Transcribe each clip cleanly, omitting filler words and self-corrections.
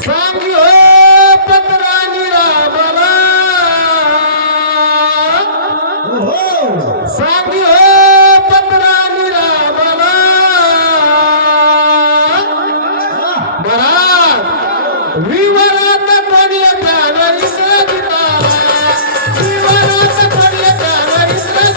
सांगी हो पत्रानी रामाला सांगी हो पत्रानी रामाला महाराज विवरात कोणी त्याला इसरा विवरात कोणी त्याला इसरा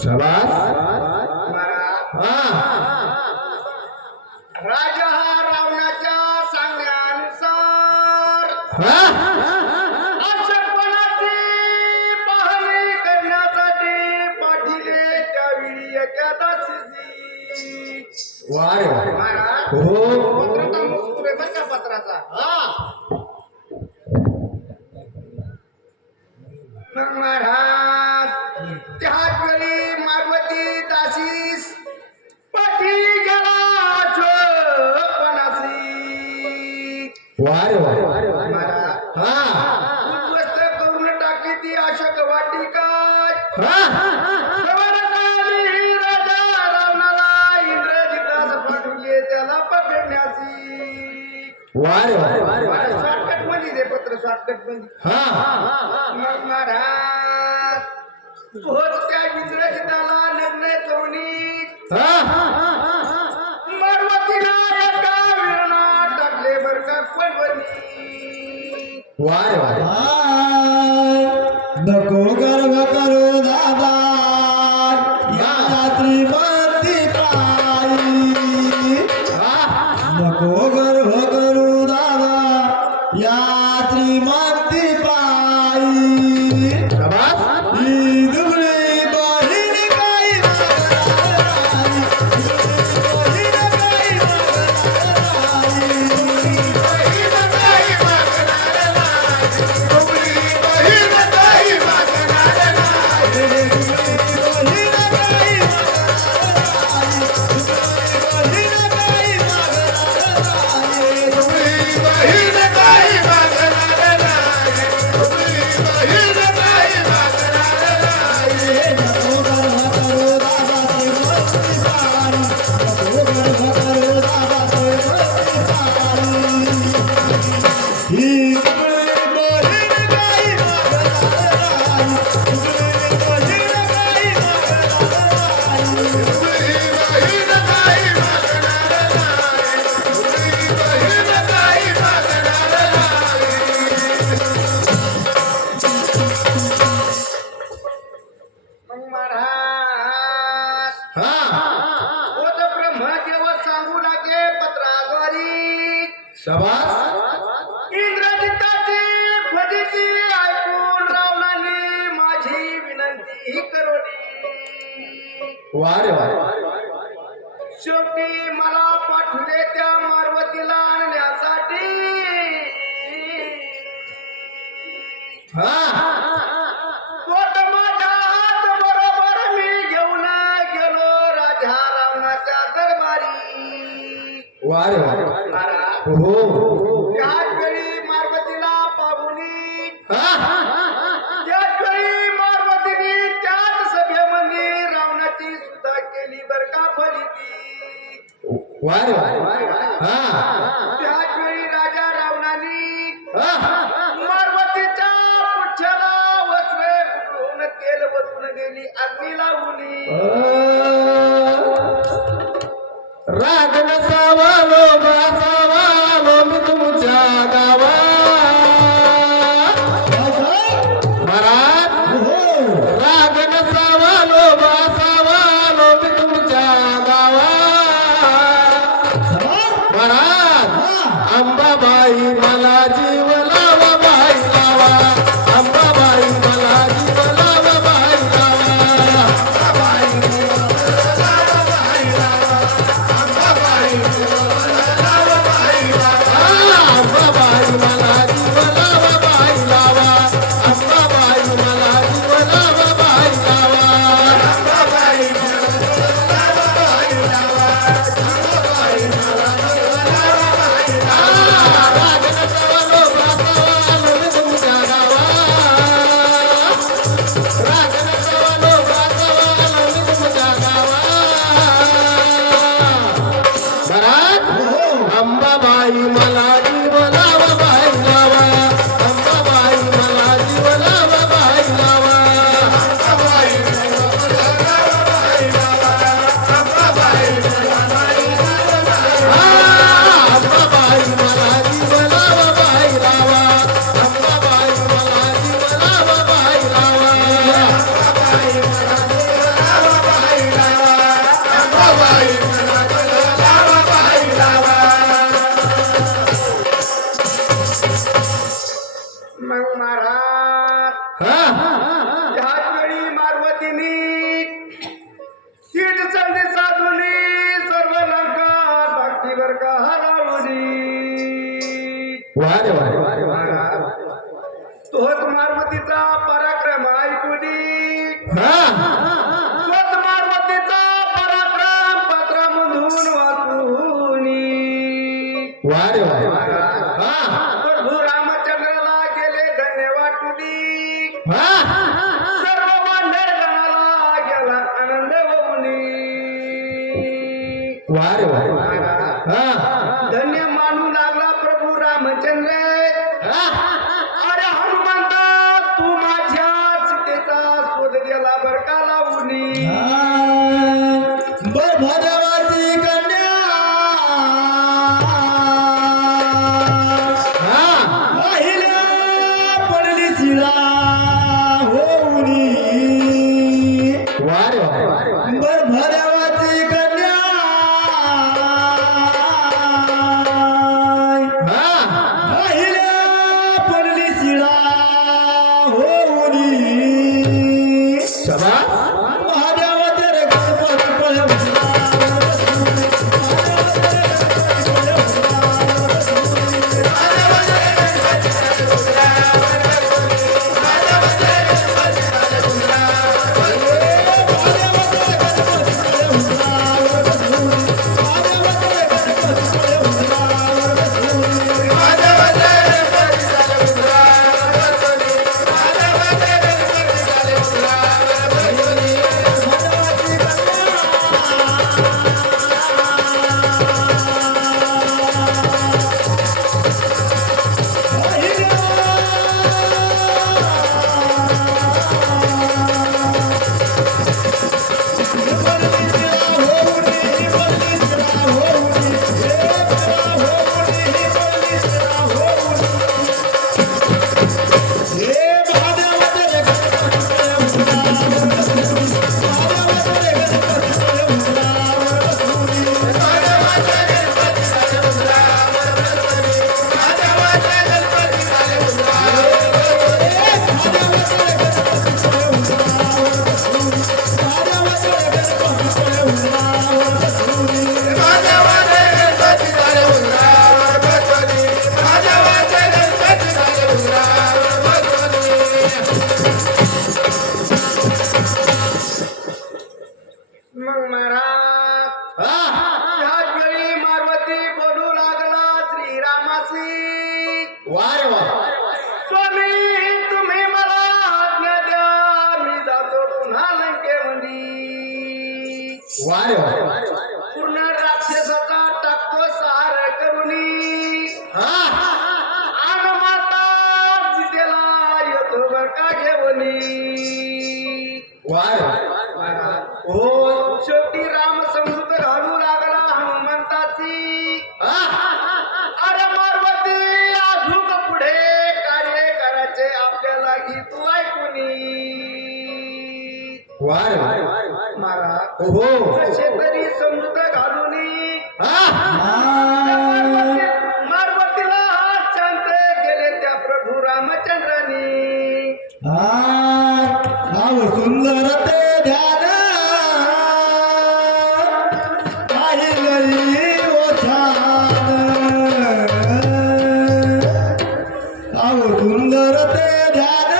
शाबास राजा हा रावणाच्या सांगण्यानुसार अशक्तपणाची पाहणी करण्यासाठी पाठीले त्यावेळी एका दासीची वारे महाराज हो पत्राचा मजकूर आहे बरं का पत्राचा महाराज त्याच वेळी मार्वती दासीस पाठी गेला शोकपणासी वारे वारे महाराज उद्ध्वस्त करून टाकली ती अशोक वाटिका सवरकाली राजा रावणाला इंद्रजितास पाठवले त्याला पकडण्यासी वारे वारे वारे शॉर्टकट मध्ये दे पत्र शॉर्टकट मध्ये मग महाराज होत त्या इंद्रजिताला निर्णय करूनी मारवतीला एका विरणात टाकले बर का पडवणी वारे वारे नको गर्व करू दादा या रात्रीवरती पायी नको गर्व करू दादा या रात्रीवरती पायी शाबास ही दुबळी बहीण काही ही करोनी वारे वारे शेवटी मला पाठवले त्या मारवतीला आणण्यासाठी हा पोट माझ्या हात बरोबर मी घेऊन गेलो राजा रावणाच्या दरबारी वारे वारे महाराज, हो त्याच वेळी मारवतीला पाहुणी हा त्याच वेळी मारवतीने त्याच सभेमध्ये रावणाची सुद्धा केली बर का फलिती वारे वारे हा त्याच वेळी राजा रावणाने हा मारवतीच्या पुच्छ्याला वस्त्रे गुंडळून तेल वतून गेली अग्नी लावली राग नसावा लोभा सावा मी तुमच्या गावा महाराज राग नसावा लोभा सावा मी तुमच्या गावा महाराज अंबाबाई मला जीव लावा बाई लावा अंबाबाई मला जीव लावा बाई लावा अंबाबाई मला जीव लावा बाई लावा अंबाबाई मला जीव लावा बाई लावा अंबाबाई मला जीव लावा बाई लावा अंबाबाई मला जीव लावा बाई लावा अंबाबाई मला जीव लावा बाई लावा अंबाबाई मला जीव लावा बाई लावा मग महाराज त्याच वेळी मारवतीने शीट संधी साधुनी सर्व लंका धाकटीवर का हरावली वारे वारे वारे तोच मारवतीचा पराक्रम ऐकुनी तोच मारवतीचा पराक्रम पत्रामधून वाचूनी वारे वारे प्रभू रामचंद्राला गेले धन्यवाद तुझी सर्व वांढरगणाला गेला आनंद होऊनी वारे वारे धन्य मानू लागला प्रभू रामचंद्र अरे हनुमंता तू माझ्या सीतेचा शोध गेला बर का लावूनी भद्रवासी कन्या महिला पडली शिळा होऊनी वारे वारे भद्रवासी कन्या महिला पडली शिळा होऊनी शबा महादेवाचे रे गणपती पळवला वारे वारे पूर्ण राक्षसाचा टाकतो सार करुणी हा आन माता सीतेला येतो बर का घेवली वारे हो शेवटी राम समजूत घालू लागला हनुमंताची अरे पार्वती अजून पुढे कार्य करायचे आपल्याला की तू ऐकूनी वारे महाराज हो कसे तरी समजूत घालून पार्वतीला शांत केले त्या प्रभू रामचंद्रानी नाव सुंदर ते ध्यान पाहिलंय ओछान नाव सुंदर ते ध्यान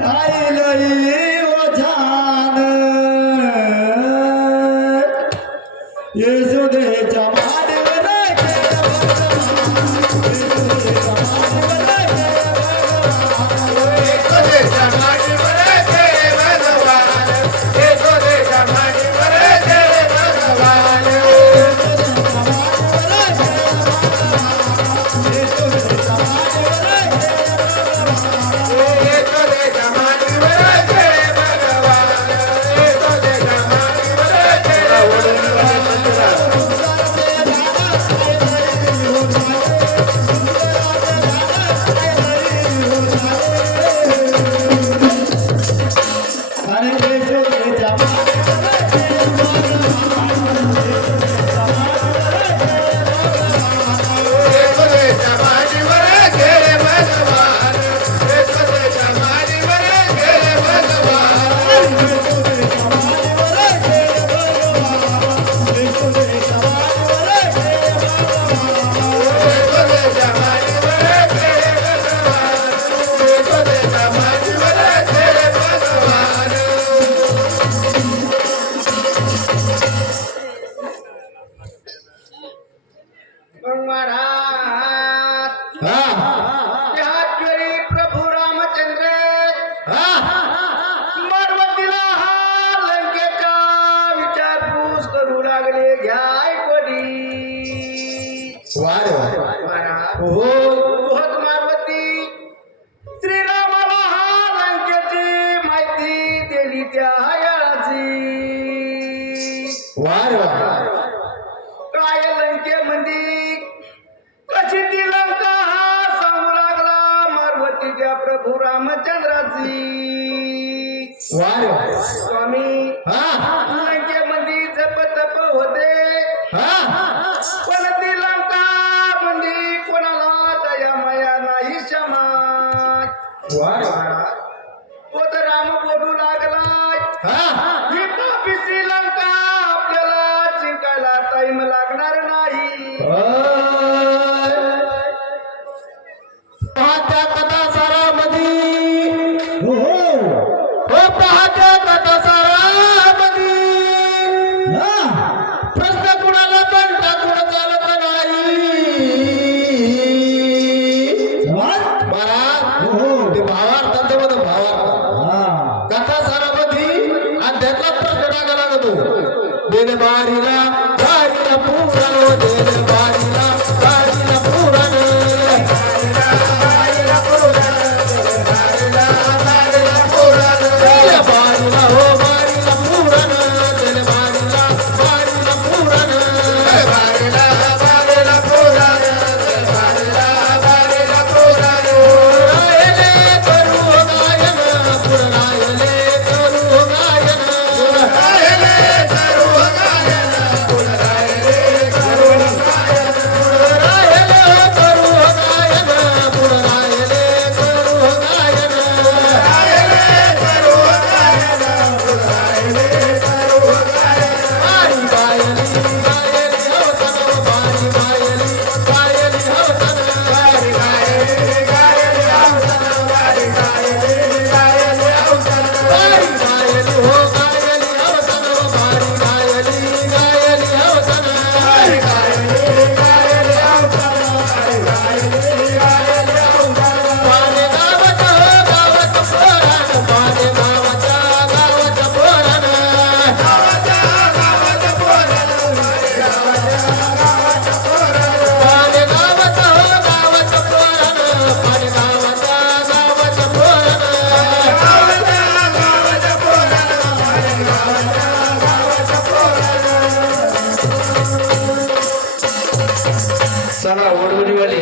पाहिलंय ओछान येशोदेच्या माडीवर केलं येशोदेच्या मग महाराज त्याच वेळी प्रभू रामचंद्र पार्वतीला हा लंकेचा विचारपूस करू लागले घ्या ऐकवली वारे महाराज हो बहुत मार्वती श्रीरामाला हा लंकेची माहिती दिली त्या हयाची वारे काय लंकेमध्ये कशी ती लंका हा सांगू लागला मार्वतीच्या प्रभू रामचंद्राची वारे स्वामी लंकेमध्ये जप तप होते पण ती लंका म्हणजे कोणाला दया माया नाही क्षमा तो तर राम बोलू लागला ही पापी श्रीलंका आपल्याला जिंकायला टाइम लागणार नाही पाहत्या कथा सारामधी हो पाहत्या कथा सारामधी प्रश्न कुणाला पण टाकून चालत नाही महाराज ते भावार्थांचं भावार्थ कथा चला वडवडीवाली